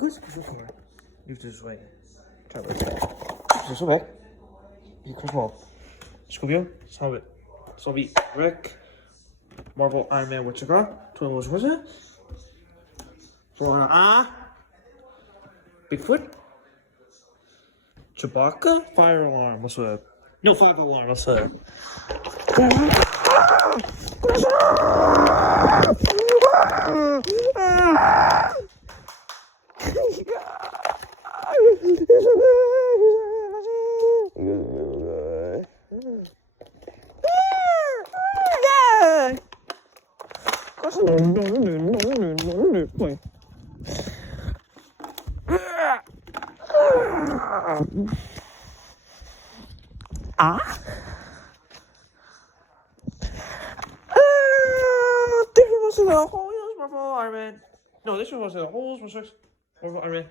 Good. Move this way. Try this. This way. You come on. Scooby, solve it. Solve Rick. Marvel Iron Man what you got? Twin was it? Florida Bigfoot? Chewbacca? Fire alarm, what's up? No, 5 alarm, what's up? This was the whole Marvel Iron Man. No, this one was the whole Marvel Iron Man.